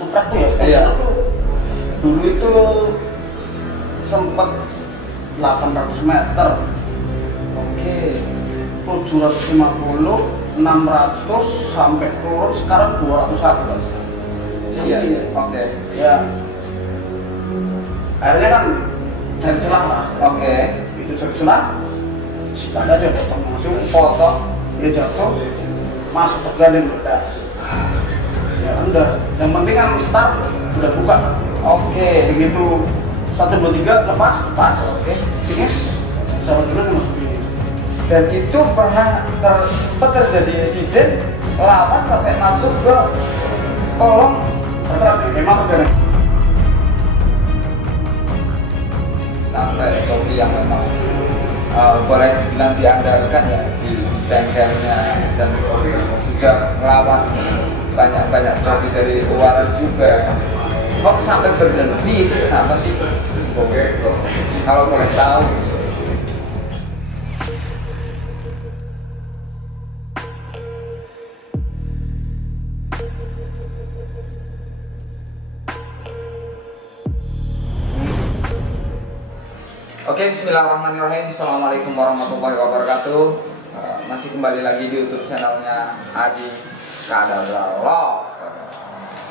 satu trek tuh ya. Iya. Dulu itu sempat 800 meter. Oke. 750, 600 sampai turun sekarang 211. Iya. Oke. Ya. Akhirnya kan cari celah lah. Oke. Itu cari celah. Ada aja potong langsung Potong. dia jatuh masuk ke gading meledak. Ya udah. Yang penting kan start udah buka. Oke. Begitu 1 2 3 lepas. Oke. Finish. Sama dulu yang masuk finish. Dan itu pernah sempat terjadi insiden lawan sampai masuk ke kolong Tapi memang udah sampai Shopee yang memang boleh dibilang diandalkan ya di bengkelnya dan juga melawan banyak Shopee dari luar juga. Kok sampai berhenti? Kenapa sih? Kalau boleh tahu. Oke, bismillahirrahmanirrahim. Assalamualaikum warahmatullahi wabarakatuh. Masih kembali lagi di YouTube channelnya Adi Kadabra.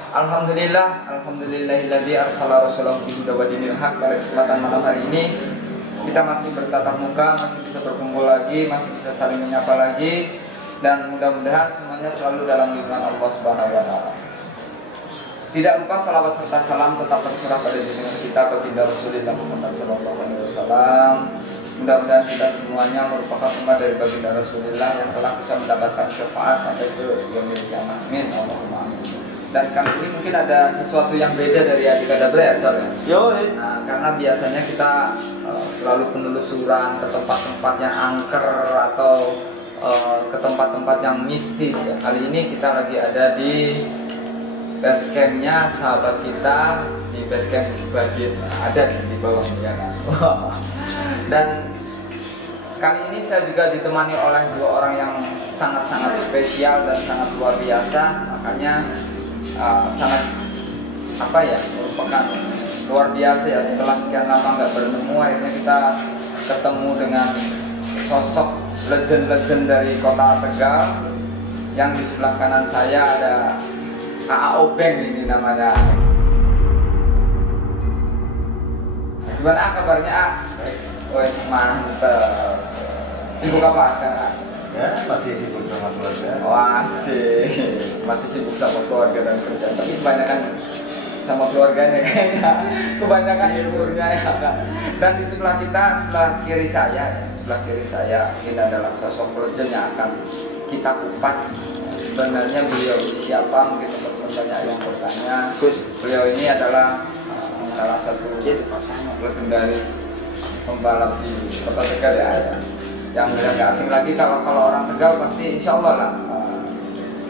Alhamdulillahilladzi arsala rasulahu bil huda wa dinil haq. Pada kesempatan malam hari ini kita masih bertatap muka, masih bisa berkumpul lagi, masih bisa saling menyapa lagi, dan mudah-mudahan semuanya selalu dalam lindungan Allah Subhanahu wa taala. Tidak lupa salawat serta salam tetap tercurah pada junjungan kita baginda Rasulullah Muhammad SAW. Mudah-mudahan kita semuanya merupakan umat dari baginda Rasulullah yang telah bisa mendapatkan syafaat sampai ke yaumil qiyamah. Amin. Allahumma amin. Dan kali ini mungkin ada sesuatu yang beda dari Adi Kadabra ya, Sar? Nah, karena biasanya kita selalu penelusuran ke tempat-tempat yang angker atau ke tempat-tempat yang mistis ya. Kali ini kita lagi ada di basecampnya sahabat kita, di basecamp bagian ada di bawah ya kan. Dan kali ini saya juga ditemani oleh dua orang yang sangat-sangat spesial dan sangat luar biasa. Makanya sangat merupakan luar biasa ya, setelah sekian lama nggak bertemu akhirnya kita ketemu dengan sosok legend-legend dari kota Tegal. Yang di sebelah kanan saya ada A.A. Obeng ini namanya. Gimana kabarnya, A? Wes mantep. Sibuk apa sekarang? Ya, masih sibuk sama keluarga. Wah, masih sibuk sama keluarga dan kerja. Tapi kebanyakan sama keluarganya kayaknya. Kebanyakan liburnya ya kan. Dan di sebelah kita, sebelah kiri saya ini adalah sosok legend yang akan kita kupas. Sebenarnya beliau ini siapa? Mungkin teman-teman banyak yang bertanya. Beliau ini adalah salah satu legendaris pembalap di kota Tegal ya. Yang tidak asing lagi kalau orang Tegal pasti insya Allah lah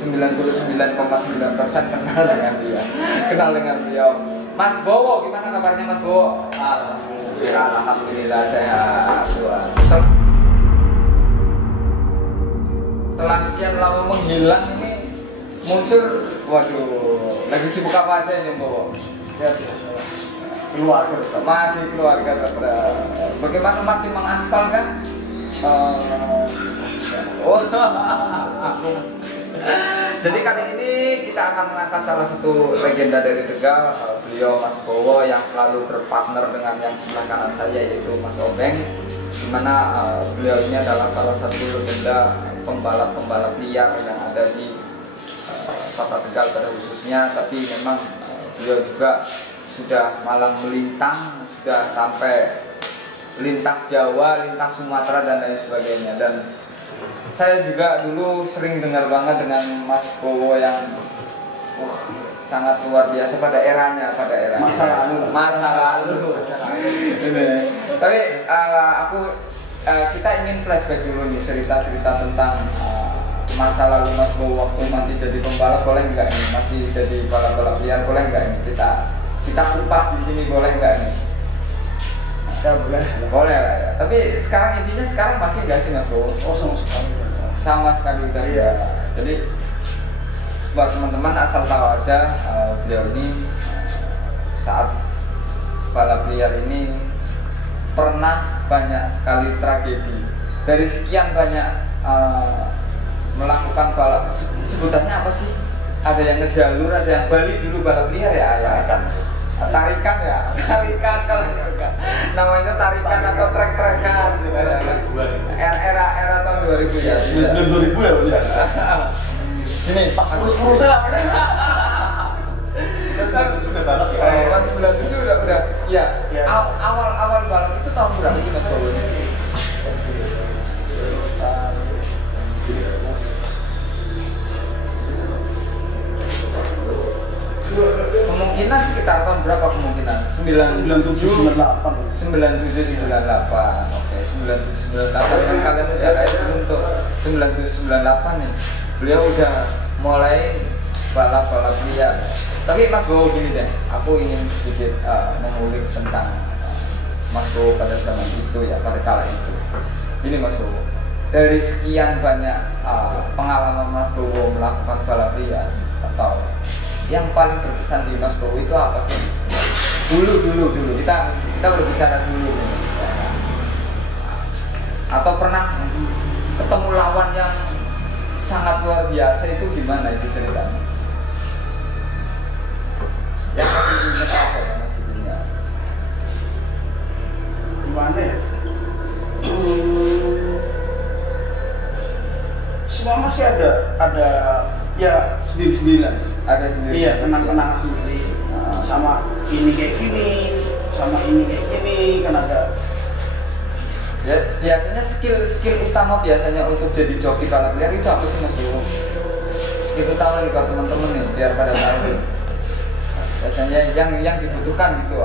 99,9% kenal dengan dia, kenal dengan beliau. Mas Bowo, gimana kabarnya Mas Bowo? Alhamdulillah sehat. Setelah sekian lama menghilang ini muncul, waduh, lagi sibuk apa aja ini Bowo? ya keluarga. Masih keluarga terus. Bagaimana masih mengaspal kan? Jadi kali ini kita akan mengangkat salah satu legenda dari Tegal, beliau Mas Bowo yang selalu berpartner dengan yang sebelah kanan saya yaitu Mas Obeng, dimana beliau ini adalah salah satu legenda pembalap liar yang ada di kota Tegal pada khususnya. Tapi memang beliau juga sudah malang melintang, sudah sampai lintas Jawa, lintas Sumatera dan lain sebagainya. Dan saya juga dulu sering dengar banget dengan Mas Bowo yang sangat luar biasa pada eranya. Masa lalu. Tapi kita ingin flashback dulu nih, cerita-cerita tentang masa lalu Mas Bowo waktu masih jadi pembalap, boleh nggak ini? Masih jadi balap liar, boleh nggak ini? Kita kupas di sini, boleh nggak nih? Ya Boleh lah ya. Tapi sekarang intinya masih nggak sih Mas Bowo? Oh sama sekali. Sama sekali udah ya. Jadi buat teman-teman asal tahu aja, beliau ini saat balap liar ini pernah banyak sekali tragedi. Dari sekian banyak melakukan balap, sebutannya apa sih? Ada yang ngejalur, ada yang Bali dulu balap liar ya, tarikan ya, tarikan kalau enggak. Namanya tarikan atau trek-trekan gitu ya. Era tahun 2000 ya. 2000 ya udah. Ini Pas kurus lah. Sudah balap ya. Pas 97 udah. Iya. Ya. Awal balap itu tahun berapa sih Mas Bowo? Kemungkinan sekitar tahun berapa kemungkinan? 97 98. 97 98. Oke, 97 98 kan kalian udah lahir untuk 97 98 nih. Beliau udah mulai balap liar. Tapi Mas Bowo gini deh, aku ingin sedikit mengulik tentang Mas Bowo pada zaman itu ya, pada kala itu. Ini Mas Bowo, dari sekian banyak pengalaman Mas Bowo melakukan balap liar, atau yang paling berkesan di Mas Bowo itu apa sih? Dulu kita berbicara dulu nih. Atau pernah ketemu lawan yang sangat luar biasa, itu gimana itu ceritanya? Yang masih ingat apa ya, masih ingat? Gimana ya? Semua masih ada ya sendiri-sendiri lah. Ada sendiri. Iya, kenang-kenangan sendiri. Sama ini kayak gini, sama ini kayak gini, kan ada. Ya, biasanya skill utama biasanya untuk jadi joki balap liar itu apa sih Mas Bowo? Skill utama nih buat teman-teman nih, biar pada tahu. Biasanya yang dibutuhkan gitu,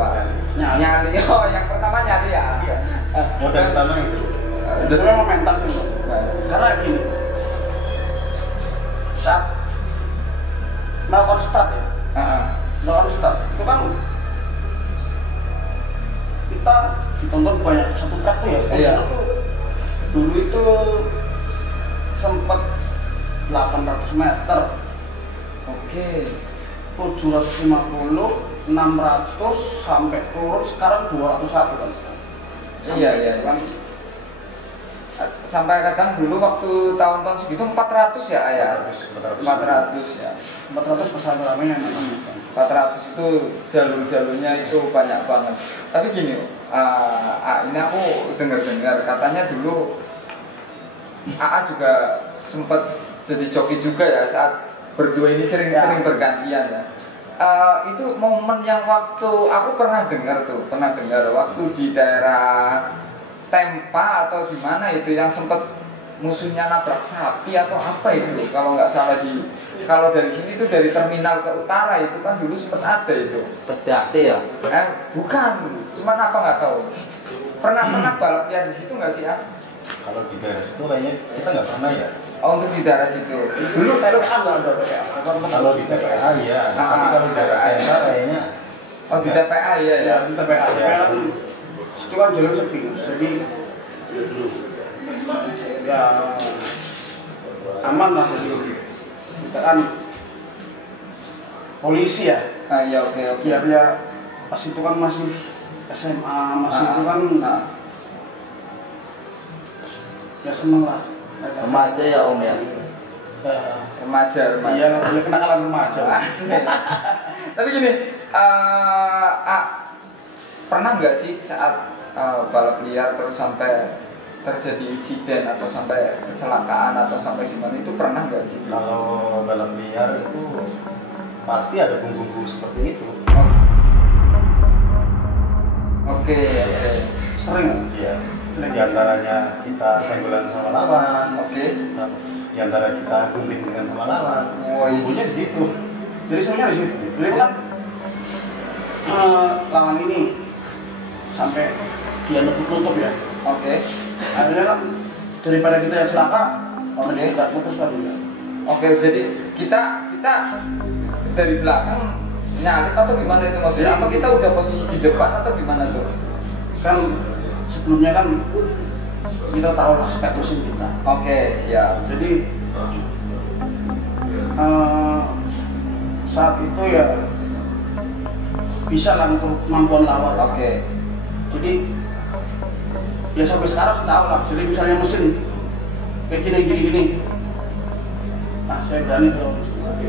nyali. Oh, yang pertama nyali ya. Iya. Modal pertama itu. Itu memang mental sih, Bro. Karena gini, saat melakukan start ya, melakukan start itu kan kita ditonton banyak satu track tuh ya. Iya. Dulu itu sempat 800 meter, Oke. 750, 600 sampai turun sekarang 201 kan sekarang. Iya. Kan Sampai kadang dulu waktu tahun-tahun segitu 400 ya ayah. 400 ya. 400 pesawat-pesawatnya memang. 400 itu jalur-jalurnya itu banyak banget. Tapi gini, ini aku dengar-dengar katanya dulu AA juga sempat jadi joki juga ya, saat berdua ini sering bergantian ya. Itu momen yang waktu aku pernah dengar waktu di daerah Tempa atau di mana itu yang sempat musuhnya nabrak sapi atau apa itu, kalau nggak salah kalau dari sini itu dari terminal ke utara itu kan dulu sempat ada itu. Pedate ya? Bukan, cuman apa nggak tahu. Pernah balap liar di situ nggak sih ya? Kalau di daerah situ kayaknya kita nggak pernah ya. Oh, untuk di daerah situ. Dulu TPA nggak ada Kalau di TPA iya, tapi kalau di daerah kayaknya. Oh, di TPA iya ya. di TPA kan situ kan jalur sepi, jadi ya aman lah dulu. Kita kan polisi ya. Iya, oke. Ya pas itu kan masih SMA, masih itu kan ya seneng lah. Remaja ya Om ya? Remaja. Iya, kenakalan remaja. Tapi gini, pernah nggak sih saat balap liar terus sampai terjadi insiden atau sampai kecelakaan atau sampai gimana, itu pernah nggak sih? Kalau balap liar itu pasti ada bumbu-bumbu seperti itu. Oke. Sering. Iya. Di antaranya kita senggolan sama lawan. Oke. Di antara kita gunting dengan sama lawan. Oh, iya. Bumbunya di situ. Jadi semuanya di situ. Jadi kan lawan ini sampai dia nutup ya. Oke. Akhirnya kan daripada kita yang celaka, orang yang tidak putus kan juga. Oke, jadi kita dari belakang nyalip atau gimana itu maksudnya? Apa kita udah posisi di depan atau gimana tuh? Kan sebelumnya kan kita tahu lah spek mesin kita. Oke, siap. Jadi saat itu ya bisa lah kemampuan lawan. Oke. Jadi ya sampai sekarang tahu lah. Jadi misalnya mesin kayak gini. Nah saya berani dong.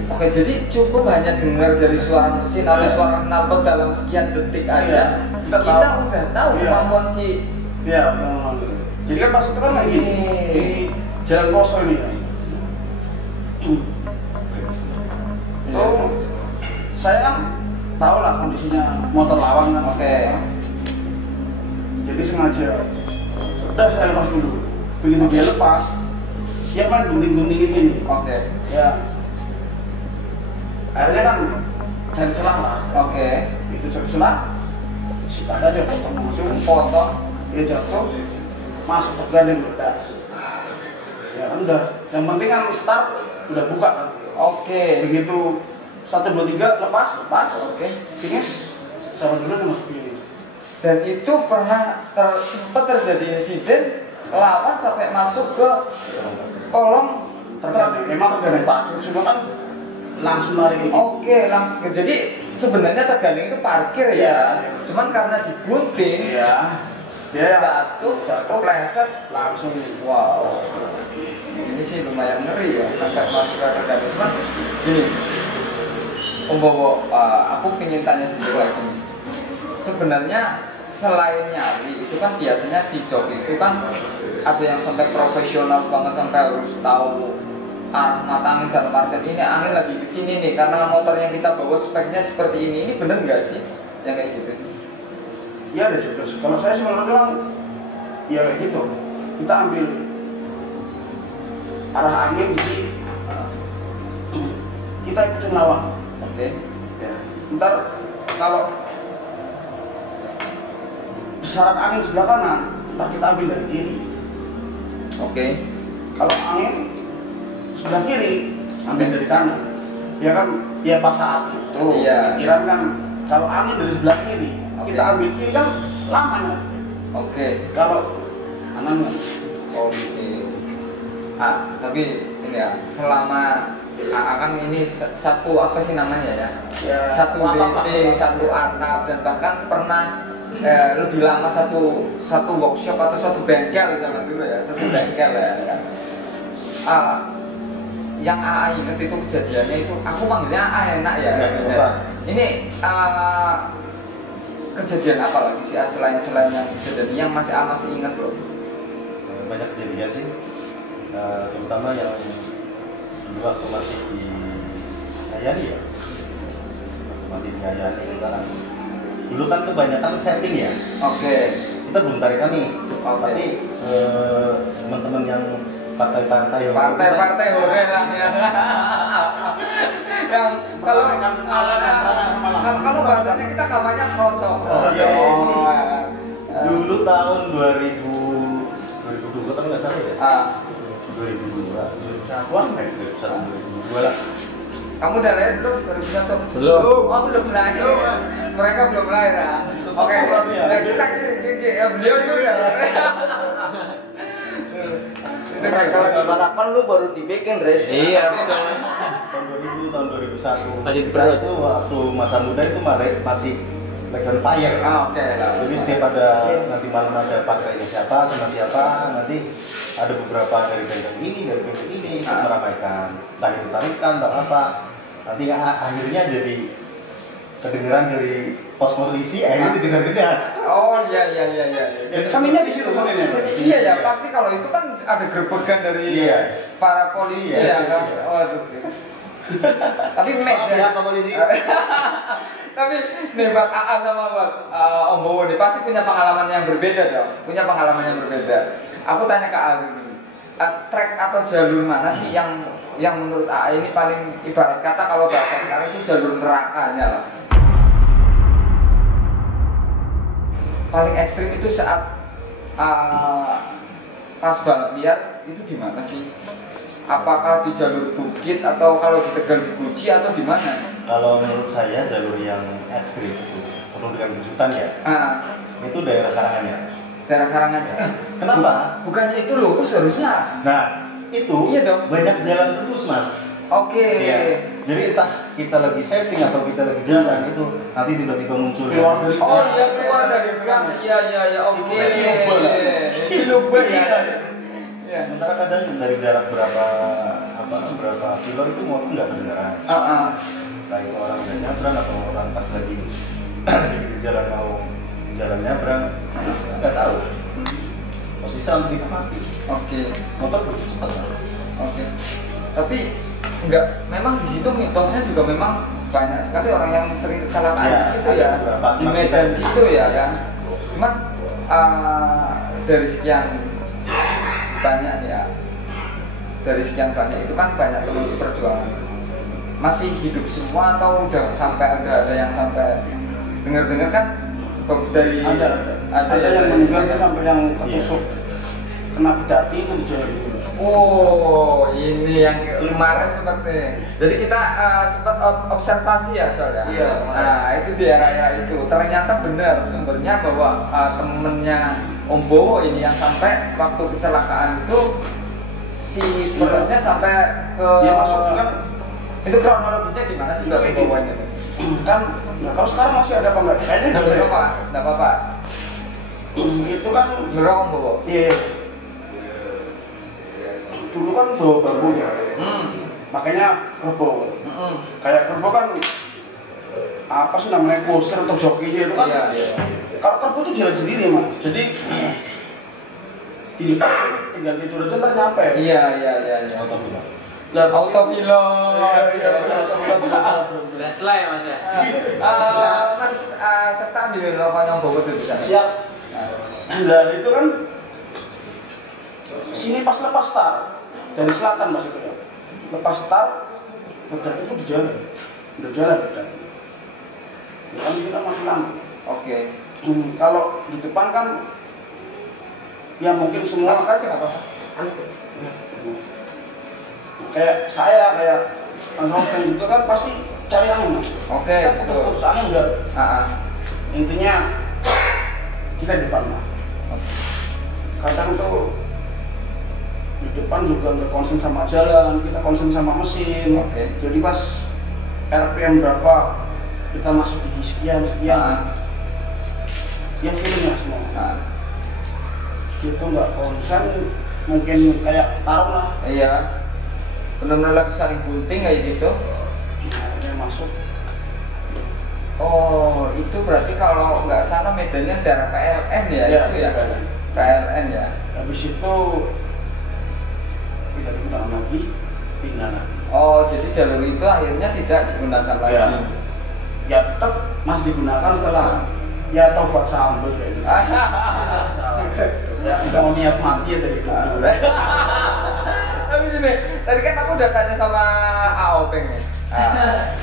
Oke, jadi cukup hanya dengar dari suara mesin atau suara knalpot dalam sekian detik aja, kita udah tahu kemampuan si. Iya, jadi kan pas itu kan lagi di jalan kosong ini. Oh, saya kan tahu lah kondisinya motor lawan kan. Oke. Jadi sengaja udah saya lepas dulu. Begitu dia lepas, dia main gunting-guntingin gini. Oke. Ya. Akhirnya kan cari celah lah. Oke. Itu cari celah, sikat aja potong langsung. Potong. Dia jatuh, masuk ke gandeng meledak. Ya kan udah. Yang penting kan start udah buka kan. Oke. Begitu 1, 2, 3 lepas. Oke. Finish. Sama dulu sama finish. Dan itu pernah sempat terjadi insiden lawan sampai masuk ke kolong Terkadang memang terkadang parkir cuma kan langsung lari ini. Oke, langsung. Jadi sebenarnya tergantung itu parkir ya. Iya. Cuman karena digunting, Iya. Dia jatuh, pleset. langsung. Wow. Ini sih lumayan ngeri ya sampai masuk ke tergantung. Cuman gini, Om Bowo, aku pengen tanya sedikit lagi. Sebenarnya selain nyari itu kan biasanya si joki itu kan ada yang sampai profesional banget sampai harus tahu mata angin dalam market ini angin lagi ke sini nih karena motor yang kita bawa speknya seperti ini bener nggak sih yang kayak gitu sih? Iya ada juga. Kalau saya sih menurut bilang ya kayak gitu. Kita ambil arah angin jadi kita ikutin lawan. Oke. Ya. Ntar kalau besaran angin sebelah kanan, ntar kita ambil dari kiri. Oke. Kalau angin sebelah kiri, ambil dari kanan. Ya kan, ya pas saat itu. Iya. Pikiran kan, kalau angin dari sebelah kiri, kita ambil kiri kan lama ya. Oke. Kalau kanan Oke. Tapi ini ya selama kan ini satu apa sih namanya ya? Satu BT, satu atap dan bahkan pernah lebih lama satu workshop atau satu bengkel zaman dulu ya, satu bengkel ya kan. Yang AA ingat itu kejadiannya itu, aku manggilnya AA enak ya. Ini kejadian apa lagi sih selain yang kejadian yang masih ingat loh? Banyak kejadian sih, terutama yang dulu waktu masih di Ayani ya, masih di Ayani karena dulu kan kebanyakan setting ya. Oke. Kita belum tarikan nih, tapi teman-teman yang partai-partai hore lah ya. Yang kalau bahasanya kita kamarnya krocok. Dulu tahun 2002 kan nggak salah ya? 2002 lah. Kamu udah lahir belum? 2001? Belum. Oh belum lahir. Mereka belum lahir ya. Oke. Nah kita beliau itu ya. Mereka lagi balapan lu baru dibikin race. Iya. Tahun 2000, tahun 2001. Masih perut. Itu waktu masa muda itu masih like on fire. Oke. Jadi setiap ada nanti malam ada partainya siapa sama siapa, nanti ada beberapa dari bengkel ini, dari bengkel ini untuk meramaikan. Entah itu tarikan, entah apa. Nanti akhirnya jadi kedengeran dari pos polisi, akhirnya dikejar-kejar. Oh iya. jadi seninya di situ seninya. Iya ya, pasti kalau itu kan ada gerbegan dari para polisi ya kan. Waduh. Tapi Maaf ya polisi. Tapi nembak AA sama Om Bowo nih pasti punya pengalaman yang berbeda dong. Punya pengalaman yang berbeda. Aku tanya ke AA dulu. Trek atau jalur mana sih yang menurut AA ini paling ibarat kata kalau bahasa sekarang itu jalur nerakanya lah. Paling ekstrim itu saat pas balap liar itu gimana sih? Apakah di jalur bukit atau kalau di Tegal di Guci atau di mana? Kalau menurut saya jalur yang ekstrim itu penuh dengan kejutan ya. Itu daerah Karanganyar. Daerah Karanganyar. Kenapa? Bukannya itu lurus harusnya? Nah, itu iya dong. banyak jalan lurus mas. Oke. Iya. Jadi entah kita lagi setting atau kita lagi jalan itu nanti tiba-tiba muncul. Keluar dari Oh iya, keluar dari gang. Iya, oke. Silubah ya. Ya. Sementara kadang dari jarak berapa kilo itu motor nggak kedengaran. Entah itu orang udah nyabrang atau orang pas lagi di jalan mau jalan nyabrang, nggak tahu. Posisi sampai kita mati. Oke. Motor begitu cepat mas. Oke. Tapi enggak, memang di situ mitosnya juga memang banyak sekali orang yang sering kecelakaan Ya, di situ ya. beberapa. Di Medan situ ya kan. Cuman dari sekian banyak ya. Dari sekian banyak itu kan banyak teman seperjuangan. Masih hidup semua atau udah sampai ada yang sampai dengar-dengar kan dari ada yang meninggal sampai yang ketusuk kena pedati itu di jalan. Oh, ini yang kemarin seperti. Jadi kita sempat observasi ya soalnya. Iya. Nah, itu di area itu. Ternyata benar sumbernya bahwa temennya Om Bowo ini yang sampai waktu kecelakaan itu si perutnya sampai ke. Dia masuk kan. Itu kronologisnya gimana sih Om Bowo ini? Kan nggak tahu sekarang masih ada apa nggak? Kayaknya Nggak nggak apa-apa, nggak apa-apa. Itu kan Bener Om Bowo. iya. Dulu kan bawa bambu ya. Makanya kerbau. Kayak kerbau kan apa sih namanya poster atau jokinya itu kan. Iya. Kalau kerbau itu jalan sendiri mas. Jadi di depan tinggal tidur aja ntar nyampe. Iya. Autopilot. Autopilot. Iya, benar. Tesla ya mas ya. Mas, serta ambil rokoknya Om Bowo tuh bisa. Siap. Nah itu kan sini pas lepas start dari selatan mas itu ya. Lepas start berarti itu di jalan. Udah jalan berarti. Ya kan kita masih lampu. Oke. Kalau di depan kan ya mungkin semua Masuk aja nggak apa-apa. kayak saya kayak Anton itu kan pasti cari angin mas. Oke, Kita betul. putus angin udah. Intinya kita di depan lah. Kadang tuh di depan juga nggak konsen sama jalan, kita konsen sama mesin. Oke. Jadi pas RPM berapa kita masuk di sekian. Ya feeling lah semua. Itu nggak konsen, mungkin kayak taruh lah. Iya. Benar-benar lagi saling gunting kayak gitu. Yang masuk. Oh, itu berarti kalau nggak salah medannya daerah PLN ya, Iya, itu ya. PLN. PLN ya. Habis itu tidak digunakan lagi, pindah lagi. Oh, jadi jalur itu akhirnya tidak digunakan lagi. Ya. Ya tetap masih digunakan setelah ya tobat sambel kayak gitu. Ya mau niat mati ya dari dulu. Tapi gini, tadi kan aku udah tanya sama AOP nih.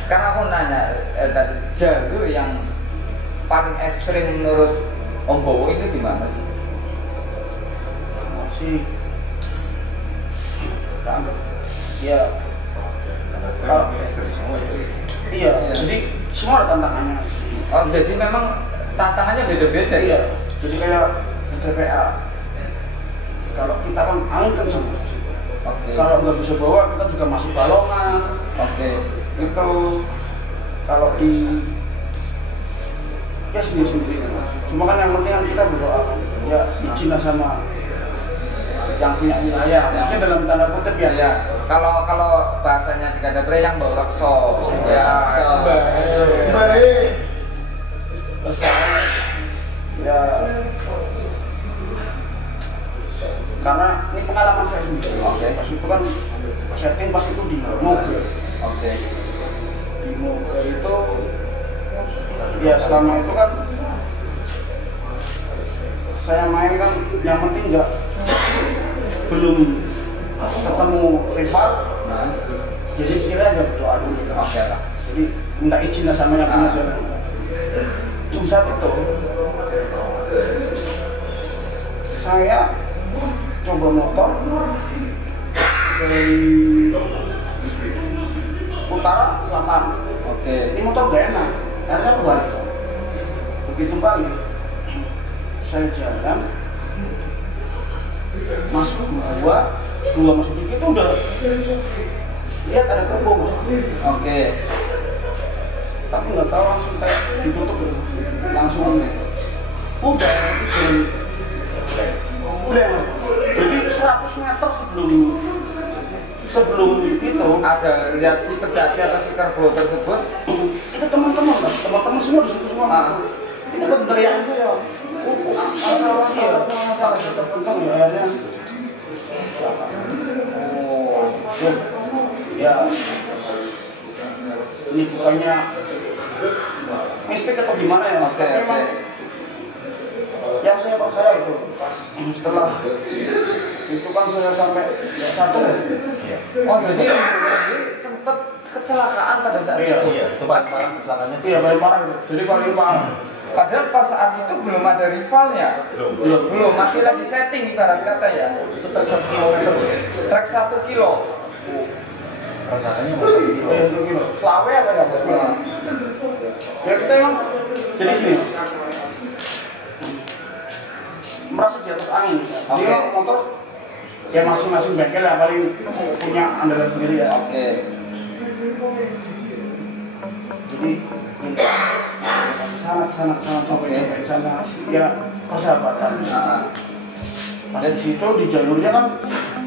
Kan aku nanya tadi jalur yang paling ekstrim menurut Om Bowo itu di mana sih? Masih anggap ya iya, jadi semua ada tantangannya. Oh, jadi memang tantangannya beda-beda Iya, ya? jadi kayak TPA. Kalau kita kan angin kan sama. Oke. Kalau nggak bisa bawa, kita juga masuk balongan. Oke. Itu kalau di ya sendiri-sendiri. Cuma kan yang penting kan kita berdoa. Ya izin lah sama yang punya wilayah. Mungkin dalam tanda kutip ya. Ya, kalau bahasanya tidak ada yang bawa rekso. Ya, Baik. Terus ya karena ini pengalaman saya sendiri. Oke. Pas itu kan setting pas itu di mobil. Oke. Di mobil itu ya selama itu kan saya main kan yang penting nggak belum ketemu rival. Nah, Jadi kira ada berdoa dulu. oke lah. Jadi minta izin lah sama yang punya jalan. Saat itu saya coba motor dari utara selatan. Oke. Ini motor gak enak, akhirnya aku balik. Begitu balik, saya jalan masuk dua masuk tiga itu udah lihat ada kerbau Mas. Oke. Tapi nggak tahu langsung kayak ditutup gitu. Langsung udah itu udah Mas. Jadi 100 meter sebelum itu Ada lihat si pedati atau si kerbau tersebut? itu teman-teman Mas, teman-teman semua di situ semua. Ini kan teriak itu ya. Masalah tentang ya akhirnya. Oh. Ya. Ini bukannya mistik atau gimana ya? Oke. Memang yang saya percaya itu setelah itu kan saya sampai sadar. Oh jadi sempat kecelakaan pada saat Iya, itu. Iya, itu paling parah keselakaannya. Iya paling parah itu. Jadi paling parah. Padahal pas saat itu belum ada rivalnya. Belum, masih lagi setting ibarat kata ya. Itu trek 1 kilometer. Trek 1 kilo. Kerusakannya mau 1 kilo. 1 kilo. Selawe apa ya? Ya kita emang jadi gini. Merasa di atas angin. Jadi Oke. motor ya masing-masing bengkel ya paling punya andalan sendiri ya. Oke. Jadi sangat sampai ke sana ya persahabatan. Pas di situ di jalurnya kan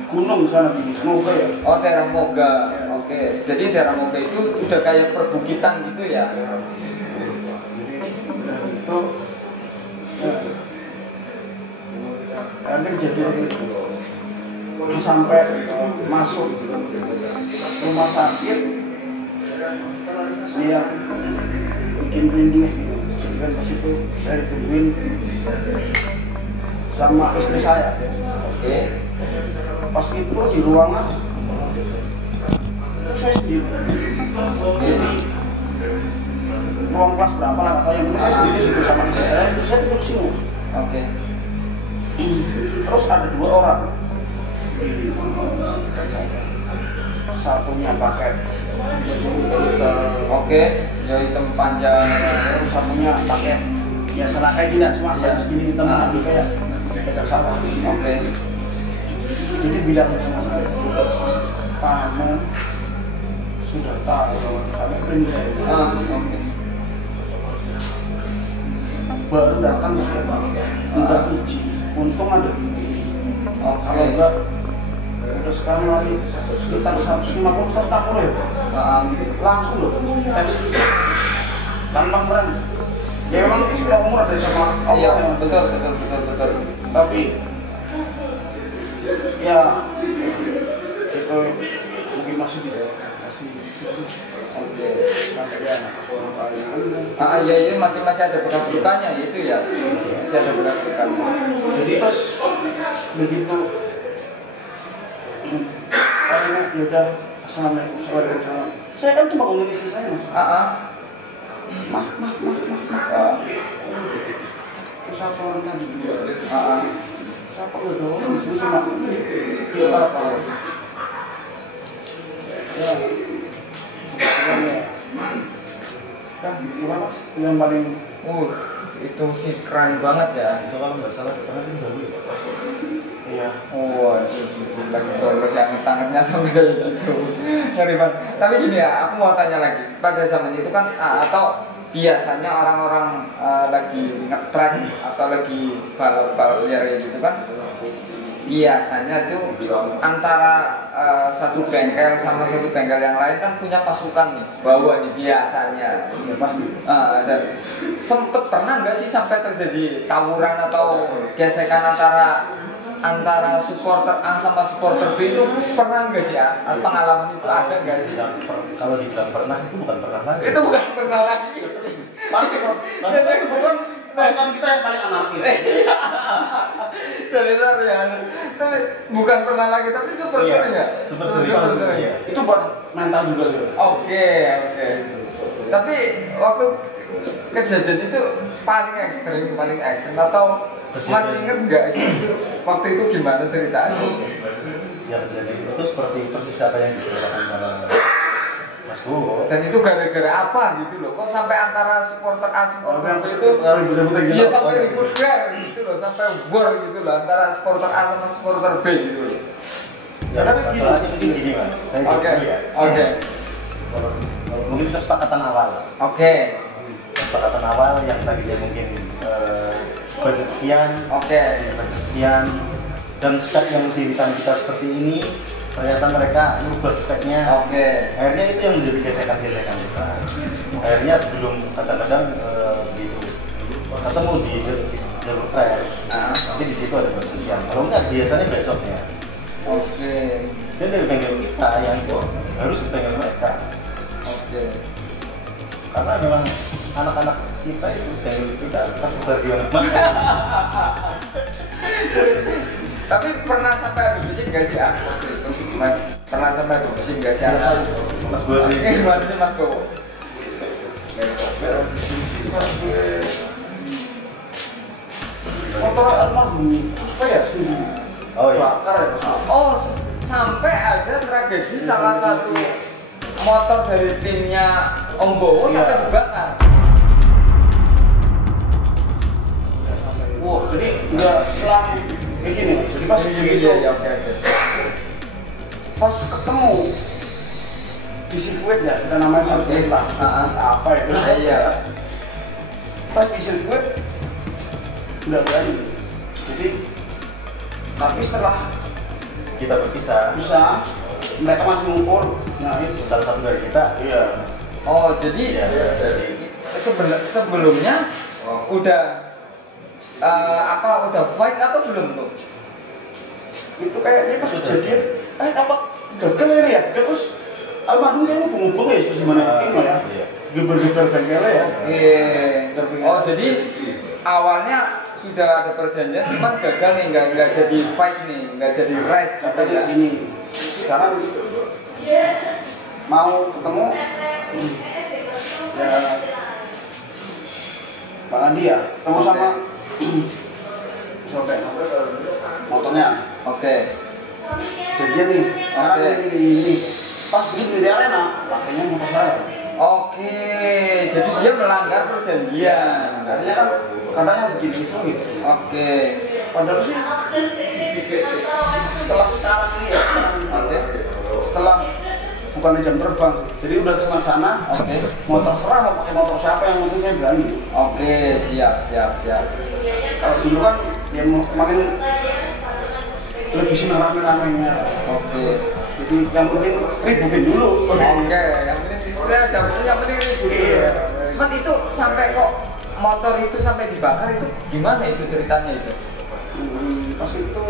gunung sana di Moga ya. Oh daerah Moga. Oke. Jadi daerah Moga itu udah kayak perbukitan gitu ya. Jadi udah itu nanti kejadian itu sampai masuk rumah sakit dia bikin merinding jadi kan pas itu saya ditungguin sama istri saya. Oke. Pas itu di ruangan saya sendiri. Jadi ruang kelas berapa lah atau yang saya sendiri situ sama istri saya itu saya tidur sini. Oke. Terus ada 2 orang. Satunya pakai Oke. Jauh hitam panjang. terus satunya pakai ya salah kayak gini cuma Iya. segini hitam kayak sawah. Oke. Jadi bilang sama saya, kamu sudah tahu sampai prinsip Oke. baru datang ke sini udah izin, untung ada kalau Oke. enggak udah sekarang lagi sekitar 150-160 ya langsung loh tes tanpa rem ya memang semua umur ada sama Iya, Allah ya. betul. Tapi ya itu mungkin masih bisa Oke. sampai ya orang Ya ini masih ada bekas lukanya itu ya. Masih ada bekas lukanya. jadi pas begitu orangnya yaudah assalamualaikum warahmatullahi wabarakatuh. Saya kan cuma ngomongin istri saya mas. Mah. Terus apa orang tadi? Siapa udah ngomong di sini cuma dia apa? Ya. Bukan mas, yang paling Itu sih keren banget ya. Itu kalau nggak salah karena ini baru ya. iya. Itu lagi baru yang tangannya sampai gitu. Ngeri banget. Tapi gini ya, aku mau tanya lagi. Pada zaman itu kan atau biasanya orang-orang lagi nge-track atau lagi balap liar gitu kan, biasanya tuh antara satu bengkel sama satu bengkel yang lain kan punya pasukan nih bawa nih biasanya. Ya pasti. Dan sempet pernah nggak sih sampai terjadi tawuran atau gesekan antara supporter A sama supporter B itu pernah nggak sih ya? Pengalaman itu ada nggak sih? Kalau dibilang pernah itu bukan pernah lagi. Itu bukan pernah lagi. Pasti kok. Maksudnya kebetulan pasukan kita yang paling anarkis. Dari luar ya. Tapi bukan pernah lagi, tapi super Iya, sering ya. super sering. Iya. Itu buat mental juga sih. Oke. Tapi waktu kejadian itu paling ekstrim atau masih inget nggak sih waktu itu gimana ceritanya? Yang kejadian itu seperti persis apa yang diceritakan sama Mas Bowo. Dan itu gara-gara apa gitu loh? Kok sampai antara supporter A supporter B itu Iya sampai ribut gitu loh, sampai war gitu loh antara supporter A sama supporter B gitu loh. Ya, masalahnya mungkin gini mas. Saya jawab Oke, dulu ya. oke, Mungkin kesepakatan awal. oke, Kesepakatan awal yang tadinya mungkin budget sekian, oke, budget sekian, dan spek yang diberikan kita seperti ini, ternyata mereka merubah speknya. oke. Akhirnya itu yang menjadi gesekan-gesekan kita. Akhirnya sebelum kadang-kadang begitu ketemu di jalur trail, nanti di situ ada perselisihan. Kalau enggak biasanya besoknya. Oke, Dan dari bengkel kita yang itu harus ke bengkel mereka. oke. Karena memang anak-anak kita itu bengkel kita tersebar di mana-mana. Tapi pernah sampai adu bising gak sih waktu itu? Mas, pernah sampai adu bising gak sih? Mas gue sih. Gimana sih Mas Bowo? Motor almarhum apa ya sih? Oh iya. Bakar ya. Oh, sampai ada tragedi salah satu motor dari timnya Om Bowo Iya. sampai dibakar. Wah, jadi nggak selang kayak gini. Jadi pas Iya, begitu, iya, oke, oke. pas ketemu di sirkuit ya, kita namanya sirkuit lah. Apa ya? Nah, iya. Pas di sirkuit nggak berani. Jadi tapi setelah Kita berpisah. bisa mereka masih mengukur. Nah itu. Salah satu dari kita. Iya. Oh, jadi Iya. Jadi sebelumnya udah udah fight atau belum tuh? Itu kayaknya pas kejadian apa gagal ini ya, terus almarhum kayaknya hubung-hubung ya gimana mungkin ya, Iya. geber-geber bengkelnya ya. Iya. Oh, jadi awalnya sudah ada perjanjian, cuman gagal nih, nggak jadi fight nih, nggak jadi race Tapi katanya. kayak gini sekarang mau ketemu ya Bang Andi ya, ketemu sama siapa motornya Oke. jadian nih sekarang Oke. ini pas di arena pakainya motor saya. Oke, jadi dia melanggar perjanjian. Artinya kan katanya begini sih gitu. Oke. Padahal sih setelah sekarang ini ya, Oke. setelah bukan jam terbang, jadi udah kesana sana, Oke. mau terserah mau pakai motor siapa yang penting saya berani. Oke, siap. Kalau dulu kan ya makin lebih senang rame-ramenya. Oke. Jadi yang penting ributin dulu. Oke, yang penting saya jawabnya yang penting ribut. Iya. Cuman itu sampai kok motor itu sampai dibakar itu gimana itu ceritanya itu? Pas itu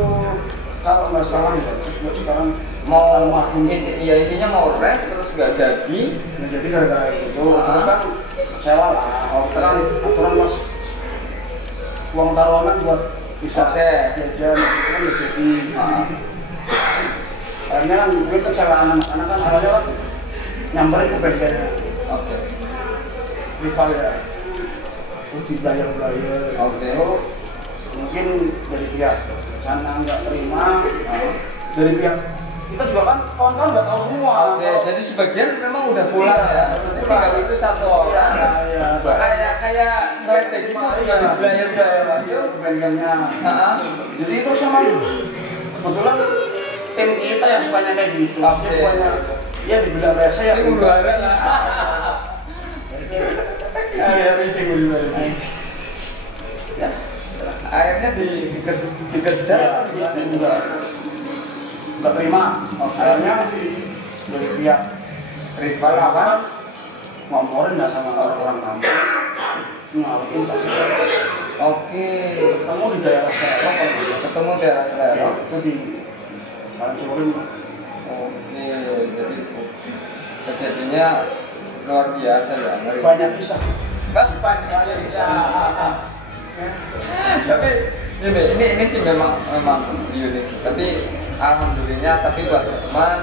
kalau nggak salah ya, terus buat sekarang Mau almarhum. ya intinya mau race terus nggak jadi. Nah, jadi gara-gara itu terus kan kecewa lah. Kita kan aturan mas uang taruhan buat bisa Oke. jajan itu kan udah jadi. Akhirnya kan gue kecewa anak-anak kan awalnya kan nyamperin ke bengkelnya Oke. rival ya. Terus dibayar-bayar. Oke. Terus mungkin dari pihak sana nggak terima, dari pihak kita juga kan kawan-kawan nggak tahu semua. Oke, jadi sebagian memang udah pulang ya. Tinggal itu satu orang. Ya, Kayak ngeledek gitu juga dibayar-bayar lagi. itu bengkelnya. Heeh. Jadi itu sama kebetulan tim kita yang sukanya kayak gitu. Oke. Dia sukanya ya dibilang rese ya. Ini huru-hara lah. Ya, rese huru-hara. Ya, Akhirnya dikejar atau gimana? nggak terima. Akhirnya dari pihak Rival apa? ngomporin nggak sama orang-orang kampung. Ngalahin Oke. ketemu di daerah Serang kalau nggak salah. Ketemu daerah Selera. Itu di hancurin. Oke, jadi kejadiannya luar biasa ya. ngeri. Banyak kisah. Banyak bisa. Tapi ini sih memang unik. Tapi alhamdulillah, tapi buat teman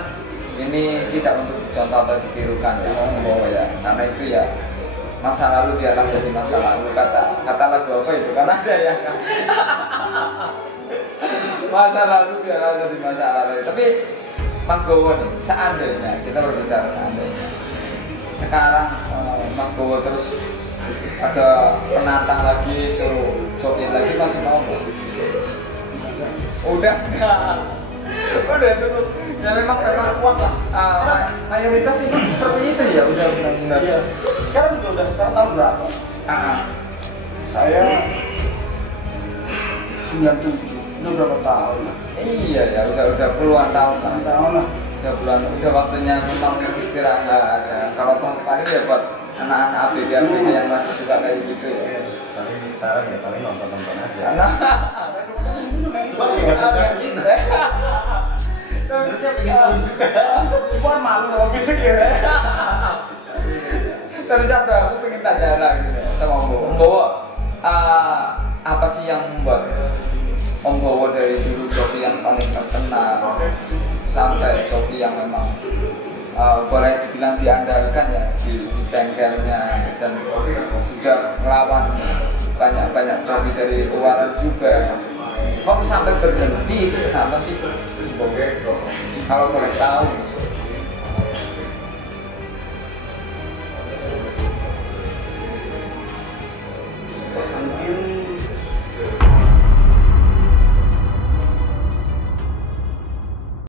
ini tidak untuk contoh atau ditirukan ya. Oh ya, karena itu ya masa lalu biarlah jadi masa lalu, kata lagu apa itu kan ada ya. Masa lalu biarlah jadi masa lalu. Tapi Mas Bowo nih, seandainya kita berbicara seandainya sekarang Mas Bowo terus ada penantang lagi, suruh joget lagi, masih mau nggak? Udah nggak? Udah cukup. Ya memang puas lah. Mayoritas itu seperti itu ya, udah benar-benar. Iya. Sekarang tahun berapa? Saya 97. Ini berapa tahun lah? Iya ya, udah puluhan tahun lah. Tahun lah. Udah waktunya memang istirahat. Ya. Kalau tahun kemarin ya buat anak-anak ABG yang masih suka kayak gitu ya. Tapi sekarang ya paling nonton aja. Cuma sebenarnya pengen tahu juga. Cuma malu sama fisik ya. Terus aku pengen tanya lagi sama Om Bowo, apa sih yang membuat Om Bowo dari dulu joki yang paling terkenal sampai joki yang memang boleh dibilang diandalkan ya di bengkelnya dan juga melawan banyak joki dari luar juga. Kok sampai berhenti? Kenapa sih? Kalau boleh tahu.